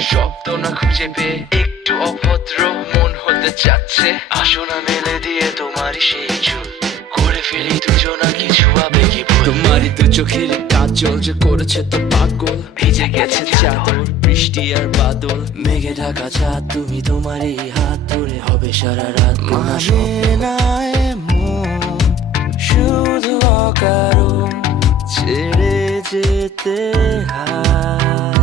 মনে শব্দ না খুঁজে পেয়ে একটু অভদ্র মন হতে চাচ্ছে। আসো না মেলে দিয়ে তোমারই সেই চুল, করে ফেলি দুজনা কিছু আবেগী ভুল। তোমারই দু চোখের কাজল যে করেছে তো পাগল, ভিজে গেছে চাদর বৃষ্টি আর বাদল, মেঘে ঢাকা চাঁদ তুমি তোমারই হাত ধরে হবে সারা রাত। মানে না এমন শুধু অকারণ ছেড়ে যেতে হয়।